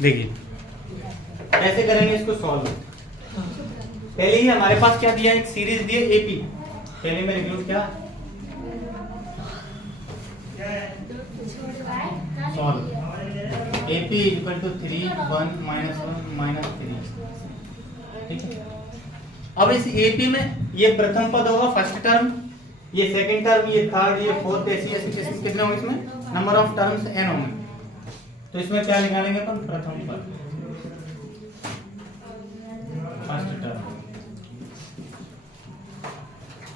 देखिए ऐसे करेंगे इसको सॉल्व। पहले ही हमारे पास क्या दिया, एक सीरीज दी है एपी। पहले मैं लिख लूं क्या, सॉल्व एपी इक्वल टू 3 1 -1 -3। ठीक है, अब इस एपी में ये प्रथम पद होगा फर्स्ट टर्म, ये सेकंड टर्म, ये थर्ड, ये फोर्थ, ऐसी ऐसी कितने होंगे इसमें, नंबर ऑफ टर्म्स n होंगे। तो इसमें क्या निकालेंगे अपन, प्रथम पद फर्स्ट टर्म।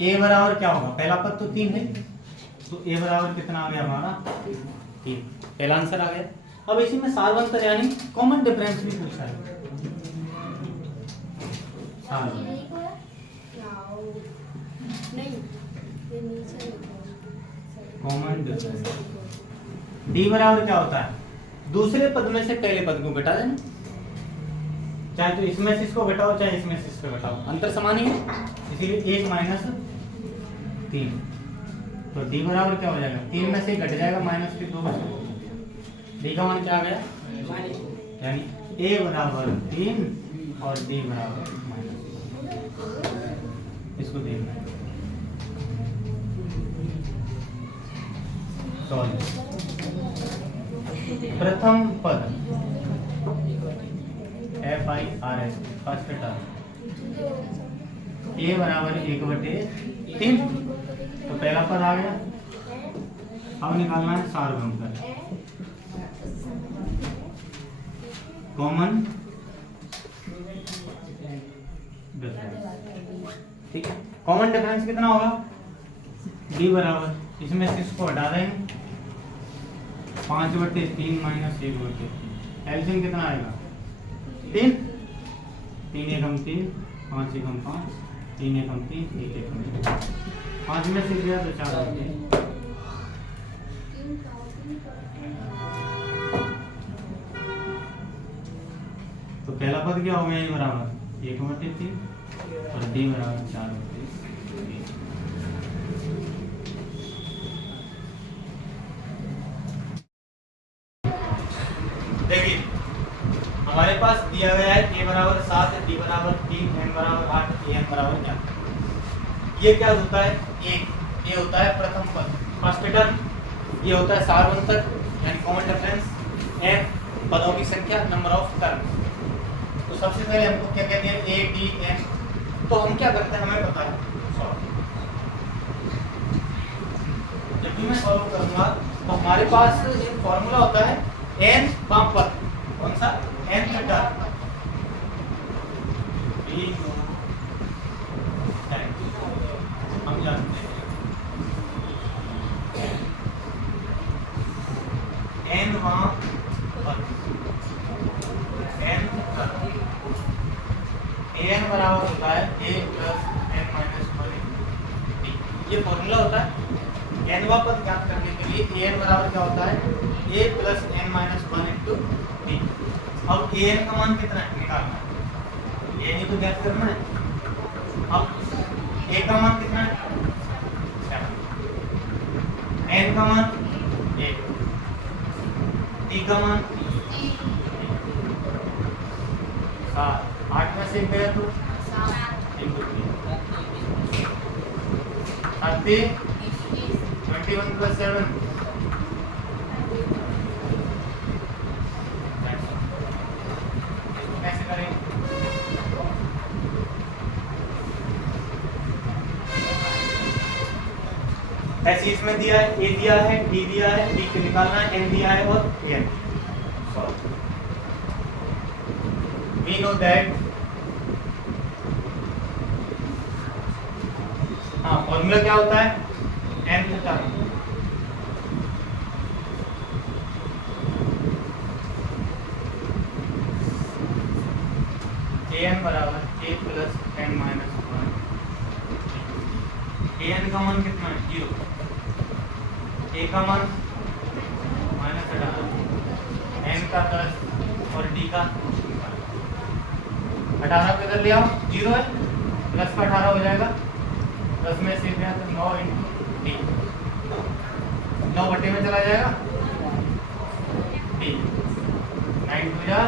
a बराबर क्या होगा, पहला पद तो 3 है, तो a बराबर कितना आ गया हमारा 3, पहला आंसर आ गया। अब इसी में सारवंतर यानी कॉमन डिफरेंस भी पूछा है। कॉमन डिफरेंस d बराबर क्या होता है, दूसरे पद में से पहले पद को घटा देना, चाहे तो इसमें से इसको घटाओ चाहे इसमें से इसको घटाओ, अंतर समान ही है, इसीलिए 1 - 3। तो d बराबर क्या हो जाएगा, 3 में से घट जाएगा -2 बचेगा, d का मान क्या आ गया, यानी a बराबर 3 और d बराबर -2। इसको देखना है, सॉल्व प्रथम पद FIRS फर्स्ट टर्म a बराबर 1/3, तो पहला पद आ गया। अब निकालना है सारवंतर, कॉमन डिफरेंस। ठीक है, कॉमन डिफरेंस कितना होगा, d बराबर, इसमें से इसको हटा देंगे, 5/3 - 1/3, एलसीएम कितना आएगा 3, 3 एकम 3, 5 एकम 5, 3 एकम 3, 1 एकम 1, 5 में से गया तो 4 होते हैं। तो पहला पद क्या हो गया, a बराबर 1/3 और d बराबर 4/3। देखिए हमारे पास दिया गया है a बराबर 7, d बराबर 3, n बराबर 8, an बराबर क्या, ये क्या होता है, ये होता है प्रथम पद फर्स्ट टर्म, ये होता है सारवंतर यानी कॉमन डिफरेंस, n पदों की संख्या नंबर ऑफ टर्म। तो सबसे पहले हमको क्या कहते हैं, a d n, तो हम क्या करते हैं हमें पता है, जब भी मैं सॉल्व करूंगा तो हमारे पास एक फॉर्मूला होता है n वाम पद, कौन सा, n टर्म, हम जानते हैं n वाम पद, n टर्म, an बराबर होता है a + n - 1, ये फॉर्मूला होता है n वां पद ज्ञात करने के लिए। an बराबर क्या होता है, a + n - 1 × d। अब an का मान कितना है निकालना है, an ही तो ज्ञात करना है। अब a का मान कितना है 7, n का मान 1, d का मान 7, 8 में से गया तो 21 + 7, कैसे करेंगे, ऐसे इसमें दिया है, a दिया है, d दिया है, d को निकालना है, n दिया है और n। We know that, हाँ फॉर्मूला क्या होता है, n टर्म, an बराबर a + n - 1, an का मान कितना है 0, a का मान -18, n का 10 और d का 18 पे कर लिया, 0 है, प्लस का 18 हो जाएगा, 10 में से गया तो 9 × d, 9 बटे में चला जाएगा d, 9 2 जा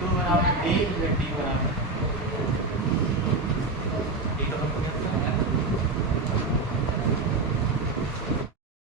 2 बराबर डी, डी बराबर